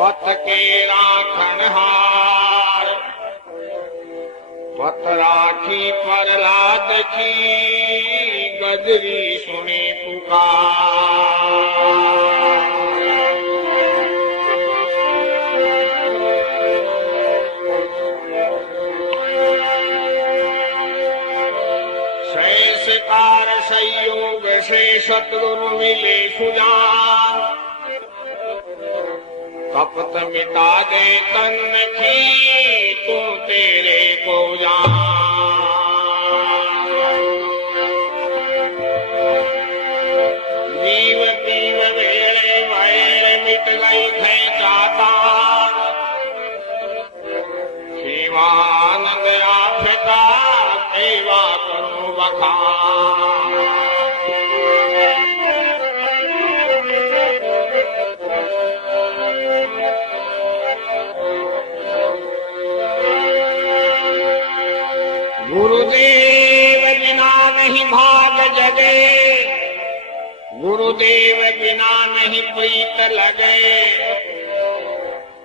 पत के राखनहार, पत राखी प्रहलाद की, गजरी सुनी पुकार। शेषकार संयोग से सतगुरु मिले सुजान, कपट मिटा दे तन की, तू तेरे को जान। जीव पीव वेले वैर मिट गई थे चाता, शिवानंद आफता केवा करूं बखान। गुरुदेव बिना नहीं भाग जगे, गुरुदेव बिना नहीं प्रीत लगे,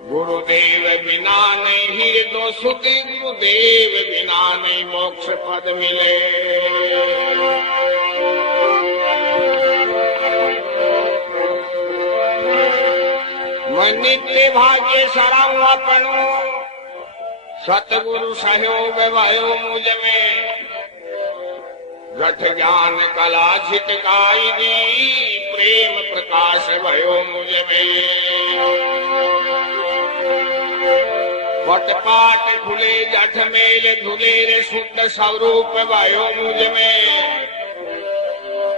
गुरुदेव बिना नहीं दो सुखी, गुरुदेव बिना नहीं मोक्ष पद मिले। मैं नित्य भाग्य सराहूं अपनो, सतगुरु सहयोग भयो मुझ में, गठ ज्ञान कला छिटकाई दी, प्रेम प्रकाश भयो मुझ में। पटपाट खुले जठ मेल धुलेर शुद्ध स्वरूप भयो मुझ में,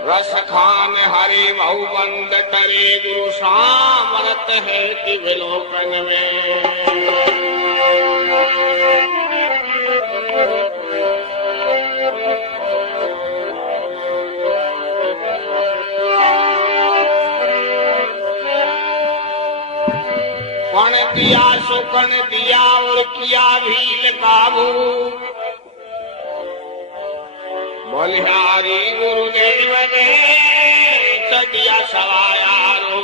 रस खान हरे बहु बंद करे, गुरु सामर्थ है कि विलोकन में। पण दिया सुकन दिया और किया भील काबू, बलिहारी गुरुदेव ने चढ़िया सवायारो।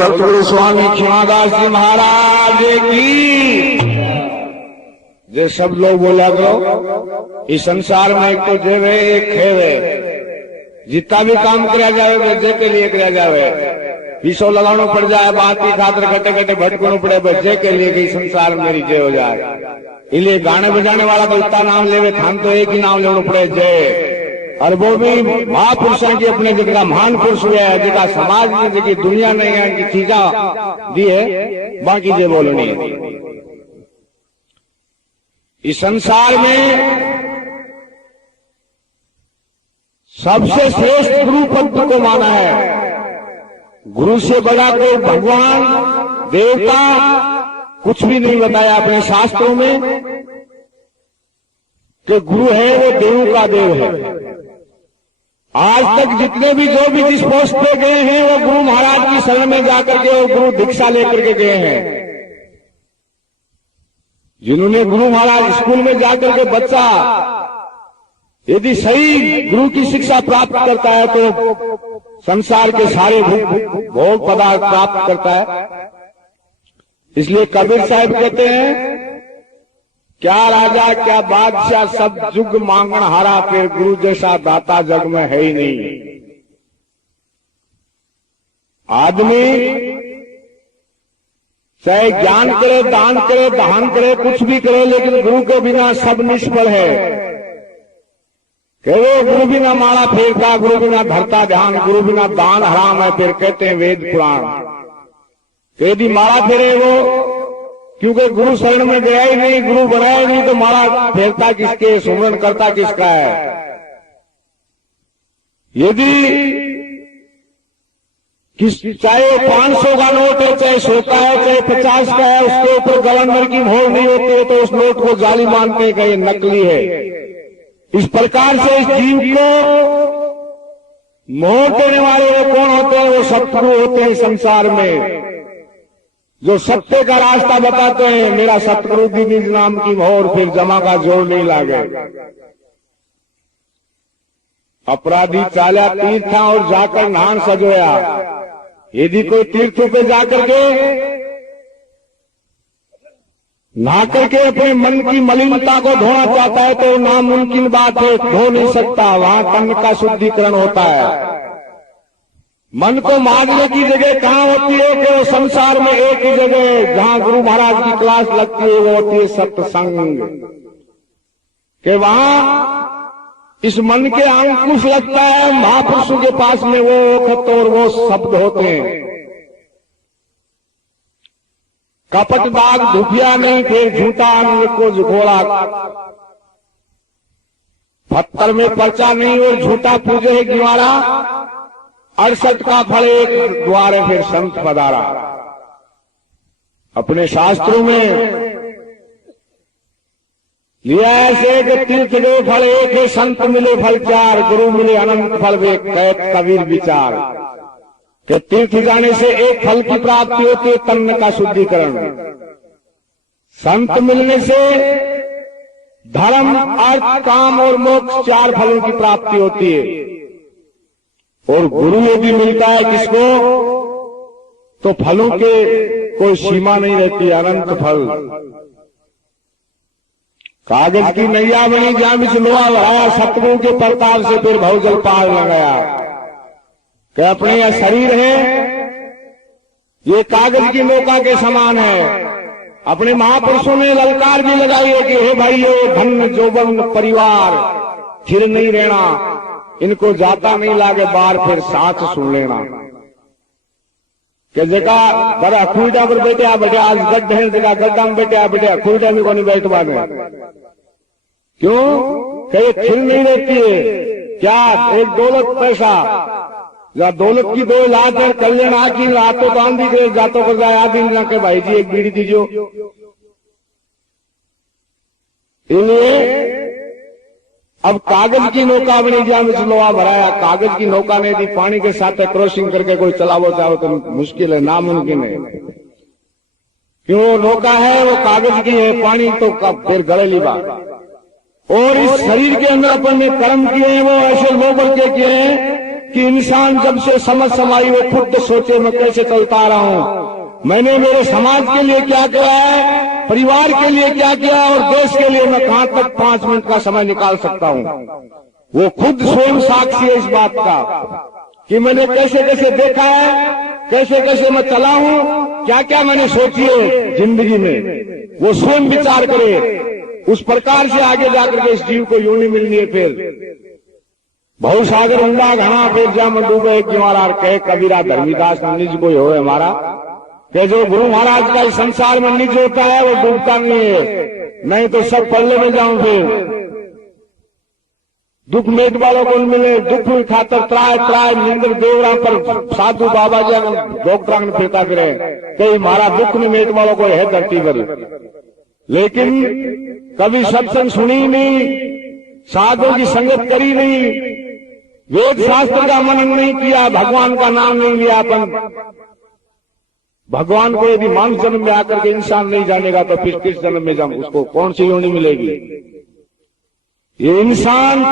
सतगुरु स्वामी क्षमादास जी महाराज की। जे सब लोग बोला करो इस संसार में एक तो जेवे एक खेवे, जितना भी काम कराया जावे वो जे के लिए कराया जावे। पीछो लगाना पड़ जाए बात की खातर घटे घटे भटकना पड़े बच्चे के लिए कि संसार में मेरी जय हो जाए। इसलिए गाने बजाने वाला तो इतना नाम लेवे थान तो एक ही नाम लेना पड़े जय। और वो भी महापुरुषों की अपने जगह महान पुरुष हुए है जगह समाज में जगह दुनिया नहीं है की चीजा दी है बाकी जय बोलनी है। इस संसार में सबसे श्रेष्ठ गुरु पद को माना है। गुरु से बड़ा कोई भगवान देवता कुछ भी नहीं बताया अपने शास्त्रों में कि गुरु है वो देवों का देव है। आज तक जितने भी जो भी जिस पोस्ट पे गए हैं वो गुरु महाराज की शरण में जाकर के वो गुरु दीक्षा लेकर के गए हैं। जिन्होंने गुरु महाराज स्कूल में जाकर के बच्चा यदि सही गुरु की शिक्षा प्राप्त करता है तो संसार के सारे भोग पदार्थ प्राप्त करता है। इसलिए कबीर साहब कहते हैं क्या राजा क्या बादशाह सब जुग मांगण हारा, फिर गुरु जैसा दाता जग में है ही नहीं। आदमी चाहे ज्ञान करे दान करे दान करे कुछ भी करे लेकिन गुरु के बिना सब निष्फल है। कहो गुरु बिना माला फेरता, गुरु बिना धरता ध्यान, गुरु बिना दान हराम है, फिर कहते हैं वेद पुराण। यदि माला फेरे वो क्योंकि गुरु शरण में गया ही नहीं, गुरु बनाया ही नहीं तो माला फेरता किसके, सुमरन करता किसका है। यदि चाहे 500 का नोट है चाहे 100 का है चाहे 50 का है उसके ऊपर गवर्नर की मोहर नहीं होती है तो उस नोट को जाली मानते हैं कि ये नकली है। इस प्रकार से इस जीव को मोहर देने वाले वो कौन होते हैं? वो सतगुरु होते हैं संसार में, जो सत्य का रास्ता बताते हैं। मेरा सतगुरु दी निज नाम की मोहर, फिर जमा का जोर नहीं लागे। अपराधी चाला तीर्था और जाकर नहान सजोया। यदि कोई तीर्थों पे जाकर के नहा करके अपने मन की मलिनता को धोना चाहता है तो नामुमकिन बात है, धो नहीं सकता। वहां तन का शुद्धिकरण होता है। मन को मारने की जगह कहाँ होती है कि वो संसार में एक ही जगह जहां गुरु महाराज की क्लास लगती है वो होती है सत्संग। कि वहां इस मन के अंकुश लगता है, महापुरुषों के पास में वो खत और वो शब्द होते हैं। कपट दाग धुपिया नहीं, फिर झूठा अन्न को घोड़ा, पत्थर में पर्चा नहीं और झूठा पूजे है ग्वारा, 68 का फल एक द्वारे फिर संत पधारा। अपने शास्त्रों में लिया ऐसे कि तीर्थ गए फल एक है, संत मिले फल चार, गुरु मिले अनंत फल वे कहत कबीर विचार। कि तीर्थ जाने से एक फल की प्राप्ति होती है, तन का शुद्धिकरण। संत मिलने से धर्म अर्थ काम और मोक्ष 4 फलों की प्राप्ति होती है। और गुरु यदि मिलता है किसको तो फलों के कोई सीमा नहीं रहती, अनंत फल। कागज की नैया बनी जहां भी लोहा भराया, सतगुरु के प्रताप से फिर भवजल पार लगाया। कि अपने यह शरीर है ये कागज की नौका के समान है। अपने महापुरुषों ने ललकार भी लगाई है कि हे भाइयों धन जोबन परिवार फिर नहीं रहना, इनको जाता नहीं लागे बार फिर साथ सुन लेना। कि जगह घर अखुईडा पर बैठे आ बैठे आज गड्ढे है, जगह गड्ढा में बैठे आ बैठे अखुईडा में को नहीं बैठवा में। क्यों? कहीं फिर नहीं रहती है। क्या एक दौलत पैसा या दौलत की 2 लाख है, कल्याण आखी रातों तो आंधी दे जातों को जाए आदि ना के भाई जी एक बीड़ी दीजिए। इसलिए अब कागज की नौका बनी जहां में लोहा भराया। कागज की नौका ने यदि पानी के साथ क्रॉसिंग करके कोई चलावो चाहो तो मुश्किल है, नामुमकिन है। क्यों? नौका है वो कागज की है, पानी तो फिर गड़ेली बात। और इस शरीर के अंदर अपन ने कर्म किए हैं वो ऐसे लोग के किए हैं कि इंसान जब से समझ समाई वो खुद सोचे मैं कैसे चलता आ रहा हूं, मैंने मेरे समाज के लिए क्या किया है, परिवार के लिए क्या किया और देश के लिए मैं कहां तक 5 मिनट का समय निकाल सकता हूं। वो खुद स्वयं साक्षी है इस बात का कि मैंने कैसे कैसे देखा है, कैसे कैसे मैं चला हूं, क्या क्या मैंने सोची है जिंदगी में। वो स्वयं विचार करे, उस प्रकार से आगे जाकर के इस जीव को योनि मिलनी है। फिर बहु सागर ऊंडा घना फिर जा में डूबे एक किनारा, कहे कबीरा धर्मीदास निज कोई हो हमारा, कि जो गुरु महाराज का इस संसार में निज होता है वो डूबता नहीं है, नहीं तो सब पल्ले में जाऊं। फिर दुख मेट वालों को मिले, दुख खातर त्राय त्राय निंद्र देवरा पर साधु बाबा जी डॉक्टर ने फिरता फिरे, कई मारा दुख नहीं मेट वालों को है धरती पर। लेकिन कभी सत्संग सुनी नहीं, साधु की संगत करी नहीं, वेद शास्त्र का मनन नहीं किया, भगवान का नाम नहीं लिया। अपन भगवान को यदि मानव जन्म में आकर के इंसान नहीं जानेगा तो फिर किस जन्म में जन्म उसको कौन सी योनि मिलेगी। ये इंसान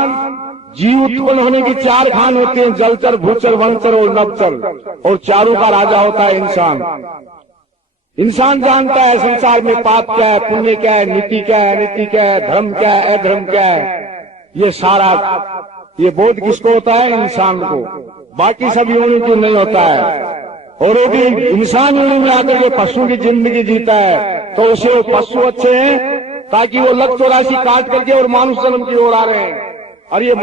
जीव उत्पन्न होने की 4 खान होते हैं, जलचर, भूचर, वनचर और नभचर, और चारों का राजा होता है इंसान। इंसान जानता है संसार में पाप क्या है, पुण्य क्या है, नीति क्या है, अनीति क्या है, धर्म क्या है, अधर्म क्या है। ये सारा ये बोध किसको होता है? इंसान को। बाकी सब योनि को नहीं होता है। और यदि इंसान योनि में आकर के पशु की जिंदगी जीता है तो उसे वो पशु अच्छे हैं ताकि वो लक 84 काट करके और मानुष जन्म की ओर आ रहे हैं। और ये